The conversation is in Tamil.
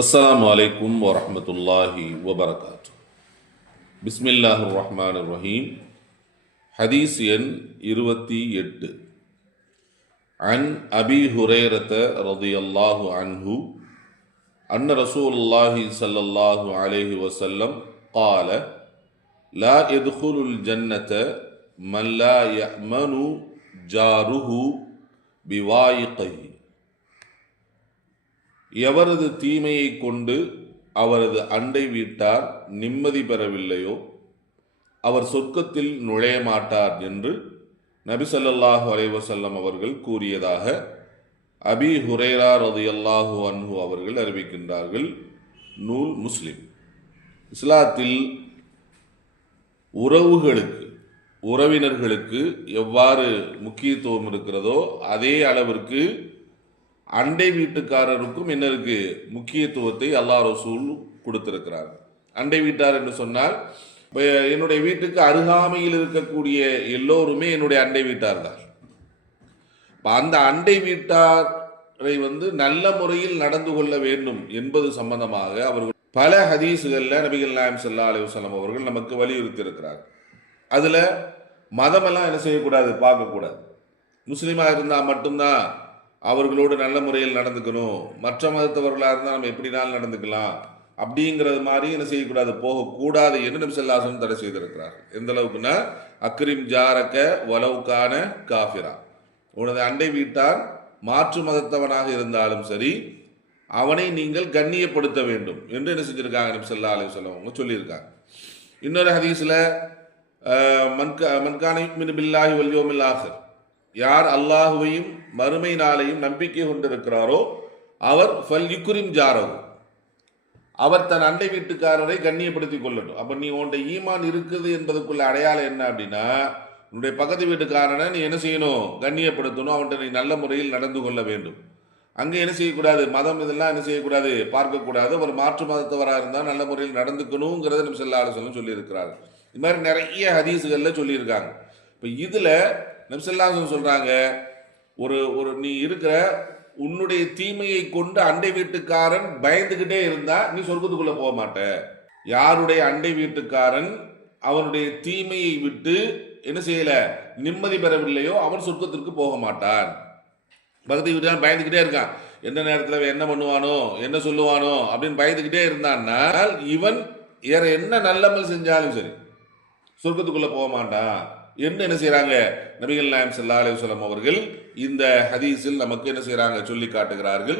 அஸ்ஸலாமு அலைக்கும் வரஹ்மத்துல்லாஹி வபரகாத்து. பிஸ்மில்லாஹிர் ரஹ்மானிர் ரஹீம். ஹதீஸ் எண் 28. அன் அபி ஹுரைரத ரலியல்லாஹு அன்ஹு அன்ன ரசூலுல்லாஹி ஸல்லல்லாஹு அலைஹி வஸல்லம் قال لا يدخل الجنة من لا يأمن جاره بوايقه. எவரது தீமையை கொண்டு அவரது அண்டை வீட்டார் நிம்மதி பெறவில்லையோ அவர் சொர்க்கத்தில் நுழைய மாட்டார் என்று நபி ஸல்லல்லாஹு அலைஹி வஸல்லம் அவர்கள் கூறியதாக அபி ஹுரைரா ரலியல்லாஹு அன்ஹு அவர்கள் அறிவிக்கின்றார்கள். நூல் முஸ்லிம். இஸ்லாத்தில் உறவினர்களுக்கு எவ்வாறு முக்கியத்துவம் இருக்கிறதோ அதே அளவிற்கு அண்டை வீட்டுக்காரருக்கும் என்ன இருக்கு, முக்கியத்துவத்தை அல்லாஹ் ரசூல் கொடுத்திருக்கிறார். அண்டை வீட்டார் என்று சொன்னால் என்னுடைய வீட்டுக்கு அருகாமையில் இருக்கக்கூடிய எல்லோருமே என்னுடைய அண்டை வீட்டார் தான். அந்த அண்டை வீட்டாரை நல்ல முறையில் நடந்து கொள்ள வேண்டும் என்பது சம்பந்தமாக அவர்கள் பல ஹதீஸுகளில் நபிகள் நாயகம் ஸல்லல்லாஹு அலைஹி வஸல்லம் அவர்கள் நமக்கு வலியுறுத்தி இருக்கிறார். அதில் மதமெல்லாம் என்ன செய்யக்கூடாது, பார்க்கக்கூடாது. முஸ்லீமாக இருந்தால் மட்டும்தான் அவர்களோடு நல்ல முறையில் நடந்துக்கணும், மற்ற மதத்தவர்களாக இருந்தால் நம்ம எப்படினாலும் நடந்துக்கலாம் அப்படிங்கிறது மாதிரி என்ன செய்யக்கூடாது, போகக்கூடாது என்று நபி ஸல்லல்லாஹு அலைஹி வஸல்லம் தடை செய்திருக்கிறார். எந்த அளவுக்குன்னா, அக்ரிம் ஜாரக வலவுக்கான காஃபிரா, உனது அண்டை வீட்டார் மாற்று மதத்தவனாக இருந்தாலும் சரி அவனை நீங்கள் கண்ணியப்படுத்த வேண்டும் என்று என்ன செஞ்சிருக்காங்க, நபி ஸல்லல்லாஹு அலைஹி வஸல்லம் அவங்க சொல்லியிருக்காங்க. இன்னொரு ஹதீஸில் மன்கான யுமினு பில்லாஹி வல் யௌமில் ஆகிர், யார் அல்லாஹுவையும் மறுமை நாளையும் நம்பிக்கை கொண்டிருக்கிறாரோ அவர் ஃபல் யுக்ரிம் ஜாரஹு, அவர் தன் அண்டை வீட்டுக்காரரை கண்ணியப்படுத்திக் கொள்ளட்டும். அப்போ நீ உன்னுடைய ஈமான் இருக்குது என்பதற்குள்ள அடையாளம் என்ன அப்படின்னா, உன்னுடைய பக்கத்து வீட்டுக்காரனை நீ என்ன செய்யணும், கண்ணியப்படுத்தணும், அவன்கிட்ட நீ நல்ல முறையில் நடந்து கொள்ள வேண்டும். அங்கே என்ன செய்யக்கூடாது, மதம் இதெல்லாம் என்ன செய்யக்கூடாது, பார்க்கக்கூடாது. அவர் மாற்று மதத்தவராக இருந்தால் நல்ல முறையில் நடந்துக்கணுங்கிறத நபி ஸல்லல்லாஹு அலைஹி வஸல்லம் சொல்லியிருக்கிறாங்க. இது மாதிரி நிறைய ஹதீஸுகளில் சொல்லியிருக்காங்க. இப்போ இதில் நபி ஸல்லல்லாஹு அலைஹி வஸல்லம் சொல்கிறாங்க, ஒரு நீ இருக்கிற உன்னுடைய தீமையை கொண்டு அண்டை வீட்டுக்காரன் பயந்துக்கிட்டே இருந்தா நீ சொர்க்கத்துக்குள்ள போக மாட்ட. யாருடைய அண்டை வீட்டுக்காரன் அவனுடைய தீமையை விட்டு என்ன செய்யல, நிம்மதி பெறவில்லையோ அவன் சொர்க்கத்திற்கு போக மாட்டான். பக்கத்து வீட்டுக்காரன் பயந்துக்கிட்டே இருக்கான், எந்த நேரத்தில் என்ன பண்ணுவானோ என்ன சொல்லுவானோ அப்படின்னு பயந்துக்கிட்டே இருந்தான்னா இவன் வேற என்ன நல்லமல் செஞ்சாலும் சரி சொர்க்கத்துக்குள்ள போக மாட்டான் என்று என்ன செய்யறாங்க, நபிகள் நாயகம் ஸல்லல்லாஹு அலைஹி வஸல்லம் அவர்கள் இந்த ஹதீஸில் நமக்கு என்ன செய்யறாங்க, சொல்லி காட்டுகிறார்கள்.